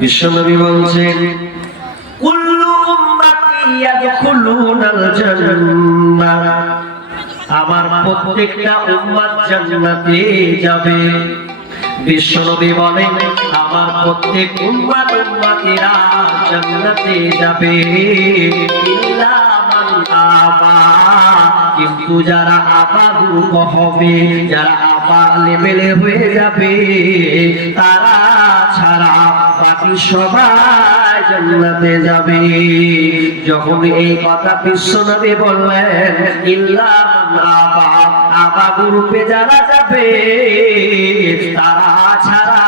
বিশ্বনবী বলছেন কুল্লু উম্মতি ইয়াদখুলুনাল জান্নাহ, আমার প্রত্যেকটা উম্মত জান্নাতে যাবে। বিশ্বনবী বলেন আমার প্রত্যেক উম্মত উম্মতিরা জান্নাতে যাবে ইল্লা মান আবা, কিন্তু যারা আবা গ্রুপ হবে, যারা আবা লেভেলে হয়ে যাবে, তারা ছাড়া বাকি সবাই জান্নাতে যাবে। যখন এই কথা বিশ্বনবী বললেন ইল্লা মান আবা, আবা গ্রুপে যারা যাবে তারা ছাড়া,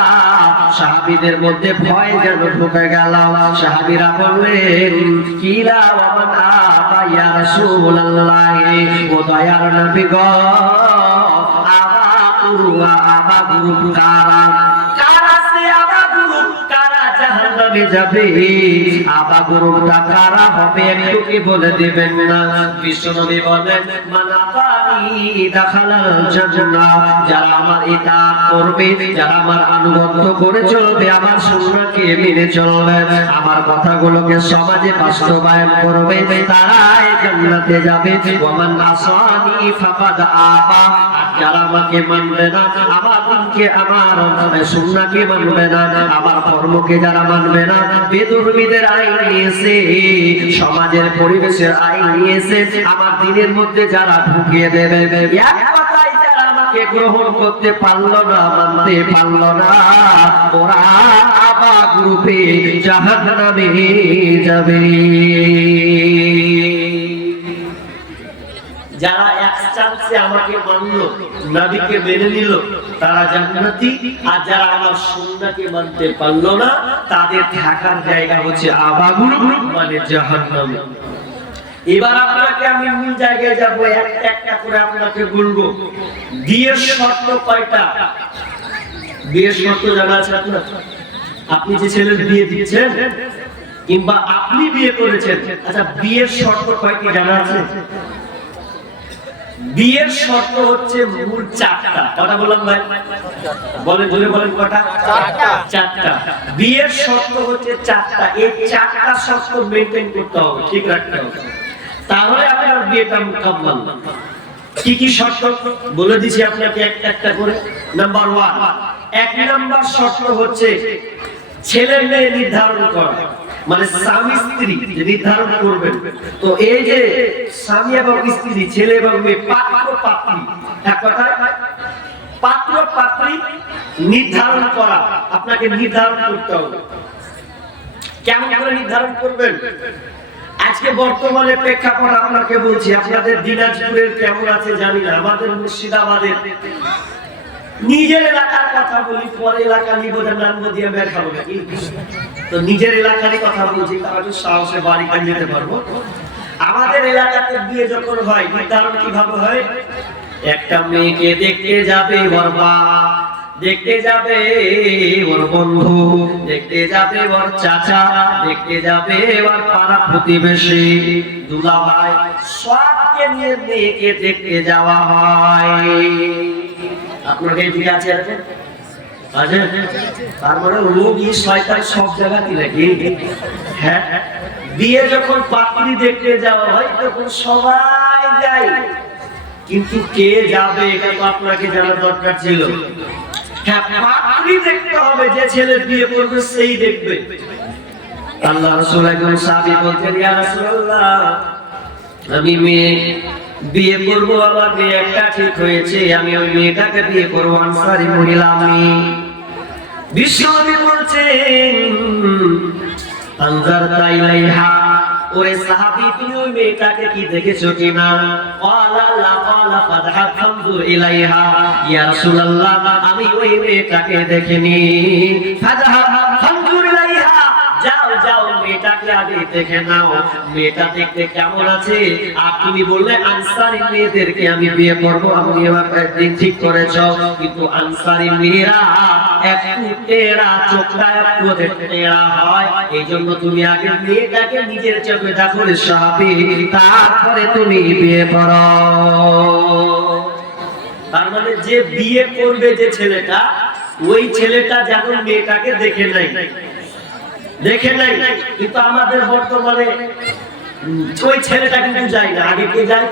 সাহাবীদের মধ্যে ভয় যেন ঢুকে গেল। সাহাবীরা বললেন কিলা ওয়া মান আবা ইয়া রাসূলুল্লাহ, ও দয়ার নবী গো, আবা গ্রুপ কারা? কারা সে আবা গ্রুপ? কারা জাহান্নামে যাবে? আবা গ্রুপটা কারা হবে একটু কি বলে দিবেন না? বিশ্বনবী বলেন মান আতানি দাখালাল জান্নাহ, যারা আমার ইতাআত করবে, যারা আমার আনুগত্য করে চলবে, আমার সুন্নাহকে মেনে চলবে, আমার কথাগুলোকে সমাজে বাস্তবায়ন করবে, তারাই জান্নাতে যাবে। ওয়া মান আসানি ফাকাদ আবা, যারা আমাকে মানবে না, আমার দিনকে, আমার সুন্নাহকে মানবে না, আমার ধর্মকে যারা মানবে না, বেদুর্মীদের আইন নিয়েছে, সমাজের পরিবেশের আইন নিয়েছে, আমার দিনের মধ্যে যারা ঢুকিয়ে দেবে, এক কথায় যারা আমাকে গ্রহণ করতে পারলো না, মানতে পারলো না, ওরা আবা গ্রুপে জাহান্নামে যাবে। যারা এক চান্সে আমাকে মানলো, নবীকে মেনে নিল, তারা জান্নাতি। আর যারা আমার সুন্নাহকে মানতে পারলো না, তাদের থাকার জায়গা হচ্ছে আবা গ্রুপ, মানে জাহান্নামে। এবার আপনাকে আমি মূল জায়গায় যাব, একটা একটা করে আপনাকে বলবো বিয়ের শর্ত কয়টা। বিয়ের শর্ত জানা আছে আপনার? আপনি যে ছেলের বিয়ে দিচ্ছেন কিংবা আপনি বিয়ে করেছেন, আচ্ছা বিয়ের শর্ত কয়টি জানা আছে? বিয়ের শর্ত হচ্ছে মূল চারটা। কটা বললাম ভাই? বলেন, জোরে বলেন কটা? চারটা। বিয়ের শর্ত হচ্ছে চারটা। এই চারটা শর্ত মেইনটেইন করতে হবে, ঠিক রাখতে হবে, তাহলে আপনার বিয়েটা মুকাম্মাল। কি কি শর্ত বলে দিছি আপনাকে একটা একটা করে। নাম্বার 1, এক নাম্বার শর্ত হচ্ছে ছেলে মেয়ে নির্ধারণ করা, মানে স্বামী স্ত্রী নির্ধারণ করবেন। তো এই যে স্বামী এবং স্ত্রী, ছেলে এবং মেয়ে, পাত্র পাত্রী, এক কথায় পাত্র পাত্রী নির্ধারণ করা, আপনাকে নির্ধারণ করতে হবে। কেমন করে নির্ধারণ করবেন? আজকে বর্তমানে প্রেক্ষাপট আপনাকে বলছি, আপনাদের দিনাজপুরের কেমন আছে জানি না, আমাদের মুর্শিদাবাদের, নিজের এলাকার কথা বলি, পরে এলাকা নিব নামবো দিয়ে বের খাবো নাকি? তো নিজের এলাকারই কথা বলছি, তাহলে সাহসে বাড়ি কাজ যেতে পারবো। আমাদের এলাকাতে বিয়ে যখন হয়, নির্ধারণ কিভাবে হয়? একটা মেয়েকে দেখতে যাবে ওর বাপ, দেখতে যাবে ওর বন্ধু, দেখতে যাবে ওর চাচা, দেখতে যাবে ওর পাড়া প্রতিবেশী, দুলাভাই, সবকে নিয়ে মেয়েকে দেখতে যাওয়া হয়। আপনার এই বিয়ে আছে? আছে? তার মানে রোগী শয়তান সব জায়গাতেই নাকি? হ্যাঁ, বিয়ে যখন পাত্রী দেখতে যাওয়া হয় তখন সবাই যায়, কিন্তু কে যাবে এটা তো আপনাকে জানা দরকার ছিল। হ্যাঁ, পাত্রী দেখতে হবে, যে ছেলে বিয়ে করবে সেই দেখবে। আল্লাহ রাসূল একজন সাহাবী বলতেন, ইয়া রাসূলুল্লাহ, আমি মেয়ে বিয়ে করব, আমার মেয়ে একটা ঠিক হয়েছে, আমি ওই মেয়েটাকে বিয়ে করবো, আনসারী মহিলা আমি। বিশ্বনবী বলছেন আনজারতা ইলাইহা, ওরে সাহাবী তুমি ওই মেয়েটাকে কি দেখেছো কিনা? ক্বালা লা, ক্বালা ফাযহাব ফানজুর ইলাইহা, ইয়া রাসূলুল্লাহ আমি ওই মেয়েটাকে দেখিনি। ফাযহাব ফানজুর ইলাইহা, যাও যাও মেয়েটাকে আগে দেখে নাও, মেয়েটা দেখতে কেমন আছে। আর তুমি বললে আনসারী মেয়েদেরকে আমি বিয়ে করবো, আমি এবার একদিন ঠিক করেছ, কিন্তু আনসারী মেয়েরা একটু টেরা, চোখটা একটু টেরা হয়, এই জন্য তুমি আগে মেয়েটাকে নিজের চোখে দেখো সাহাবী, তারপরে তুমি বিয়ে করো। তার মানে যে বিয়ে করবে যে ছেলেটা, ওই ছেলেটা যেন মেয়েটাকে দেখে নাই। দেখে নাই, কিন্তু আমাদের বর্তমানে ওই ছেলেটা কিন্তু যায় না, আগে কে যায়?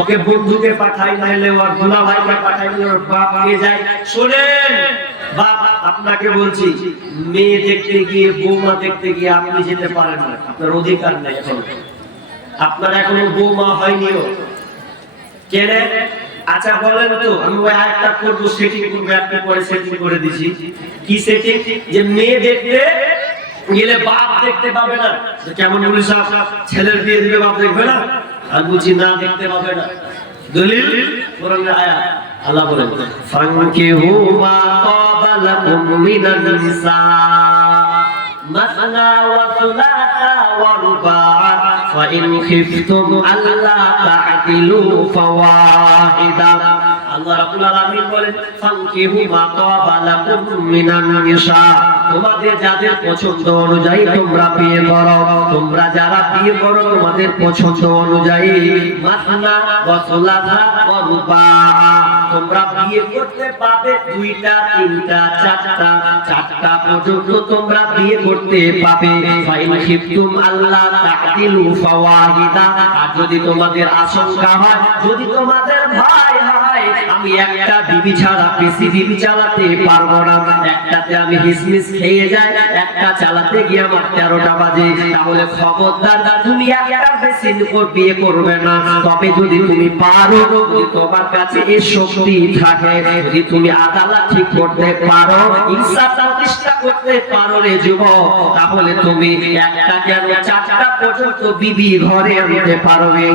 ওকে বন্ধুকে পাঠায়, নাইলে ওর দুলা ভাইকে পাঠায়, ওর বাপকে যায়। শোনেন বাপ, আপনাকে বলছি, মেয়ে দেখতে গিয়ে, বৌমা দেখতে গিয়ে আপনি যেতে পারেন না, আপনার অধিকার নেই। আপনার এখনো বৌমা হয়নিও কেন? আচ্ছা বলেন তো, আমি ওই আরেকটা করবো, সেটিং করবো, আপনি পরে সেটিং করে দিছি। কি সেটিং? যে মেয়ে দেখতে গেলে বাপ দেখতে পাবে না। কেমন বলি সাহেব, ছেলের বিয়ে দিলে বাপ দেখবে না? আর বুঝি না, দেখতে পাবে না। দলিল কোরআনের আয়াত, আল্লাহ বলেন ফানকিহু মা তাবা লাকুম মিনান নিসা মাসনা ওয়া সুলাসা ওয়া রুবা' ফাইন খিফতুম আল্লা তা'দিলু ফাওয়াহিদা। আল্লাহ রাব্বুল আলামিন বলেন ফানকিহু মা তাবা লাকুম মিনান নিসা, তোমাদের যাদের পছন্দ অনুযায়ী তোমরা বিয়ে করো। তোমরা যারা বিয়ে করো তোমাদের পছন্দ অনুযায়ী, মাসনা ওয়া সুলাসা ওয়া রুবা', তোমরা বিয়ে করতে পাবে দুইটা, তিনটা, চারটা পর্যন্ত তোমরা বিয়ে করতে পাবে। ফাইন খিফতুম আল্লাহ তা'দিলু ফাওয়াহিদা, আর যদি তোমাদের আশঙ্কা হয়, যদি তোমাদের ভয় হয় আমি একটা বিবি ছাড়া বেশি বিবি চালাতে পারবো না, একটাতে আমি হিসমিস খেয়ে যাই, একটা চালাতে গিয়ে আমার 13টা বাজে, তাহলে খবরদার তুমি একটা বেশি বিয়ে করবে না। তবে যদি তুমি পারো, যদি তোমার কাছে এই শক্তি থাকে, যদি তুমি আদালত ঠিক করতে পারো, ইনসাফ প্রতিষ্ঠা করতে পারো রে যুবক, তাহলে তুমি একটা কেন 4টা পর্যন্ত বিবি ঘরে আনতে পারবে।